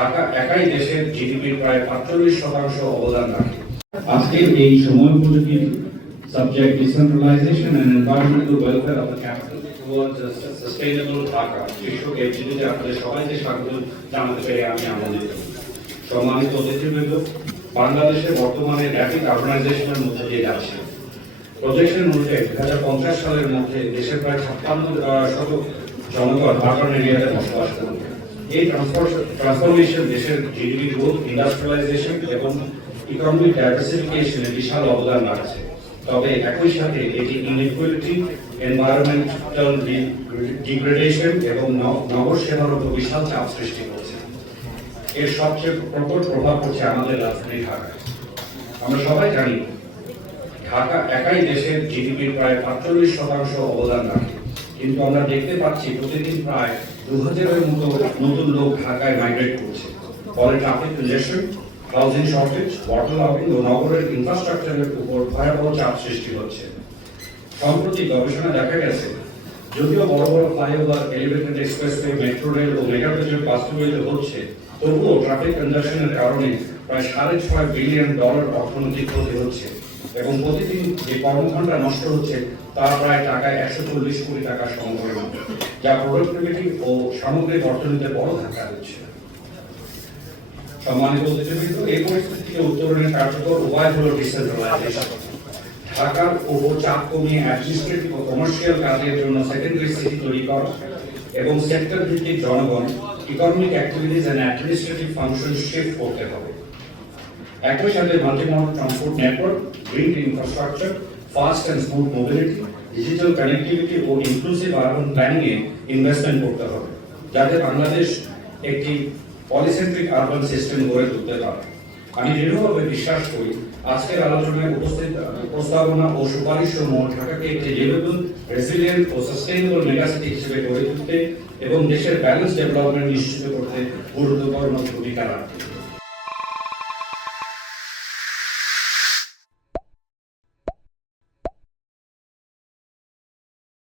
ঢাকা একাই দেশের জিডিপির প্রায় ৪৫% অবদান রাখে। আজকের এই সময় উপযোগী subject decentralization and environmental welfare of the capital towards sustainable Dhaka শীর্ষক এই চিঠিতে আপনাদের সবাইকে স্বাগত জানাতে পেরে আমি আনন্দিত। সম্মানিত অতিথিবৃন্দ, বাংলাদেশে বর্তমানে র্যাপিড আরবানাইজেশনের মধ্যে দিয়ে যাচ্ছে। প্রজেকশন অনুযায়ী 2050 সালের মধ্যে দেশের প্রায় 56% জনগণ আরবান এরিয়াতে বসবাস করবে। এই ট্রান্সফরমেশন দেশের জিডিপি গ্রোথ, ইন্ডাস্ট্রিয়ালাইজেশন এবং ইকোনমিক ডাইভার্সিফিকেশনে বিশাল অবদান রাখছে। তবে একই সাথে এটি ইনইকুয়ালিটি, এনভায়রনমেন্টাল ডিগ্রেডেশন এবং নগর সেবার উপর বিশাল চাপ সৃষ্টি করছে। এর সবচেয়ে প্রকট প্রভাব পড়ছে আমাদের রাজধানী ঢাকায়। আমরা সবাই জানি ঢাকা একাই দেশের জিডিপির প্রায় ৪৫% অবদান রাখে, কিন্তু আমরা দেখতে পাচ্ছি প্রতিদিন প্রায় ২০০০-এর মতো নতুন লোক ঢাকায় মাইগ্রেট করছে। ফলে traffic congestion, housing shortage, water লবিং ও নগরের ইনফ্রাস্ট্রাকচারের উপর ভয়াবহ চাপ সৃষ্টি হচ্ছে। সম্প্রতি গবেষণা দেখা গেছে, যদিও বড় বড় flyover, elevated expressway, metro rail ও মেগা প্রজেক্ট বাস্তবায়িত হচ্ছে, তবুও ট্রাফিক কনজেশনের কারণে প্রায় $6.5 বিলিয়ন অর্থনৈতিক ক্ষতি হচ্ছে এবং প্রতিদিন যে কর্মঘণ্টা নষ্ট হচ্ছে তা প্রায় টাকায় 140 কোটি টাকা সমপরিমাণ, যা প্রোডাক্টিভিটি ও সামগ্রিক অর্থনীতিতে বড় ধাক্কা দিচ্ছে। সম্মানিত অতিথিবৃন্দ, এই পরিস্থিতি থেকে উত্তরণের কার্যকর উপায় হলো ডিসেন্ট্রালাইজেশন। ঢাকার উপর চাপ কমিয়ে অ্যাডমিনিস্ট্রেটিভ ও কমার্শিয়াল কাজের জন্য সেকেন্ডারি সিটি তৈরি করা এবং সেক্টর ভিত্তিক জনগণ economic activities and administrative function shift করতে হবে। একই সাথে multimodal transport network, green infrastructure, fast and smooth mobility, digital connectivity ও ইনক্লুসিভ আরবান প্ল্যানিং এ ইনভেস্টমেন্ট করতে হবে, যাতে বাংলাদেশ একটি পলিসেন্ট্রিক আরবান সিস্টেম গড়ে তুলতে পারে। আমি দৃঢ়ভাবে বিশ্বাস করি আজকের আলোচনায় উপস্থিত প্রস্তাবনা ও সুপারিশ সমূহ ঢাকাকে একটি লিভেবল, রেসিলিয়েন্ট ও সাস্টেইনেবল মেগাসিটি হিসেবে গড়ে তুলতে এবং দেশের ব্যালেন্স ডেভেলপমেন্ট নিশ্চিত করতে গুরুত্বপূর্ণ ভূমিকা রাখবে।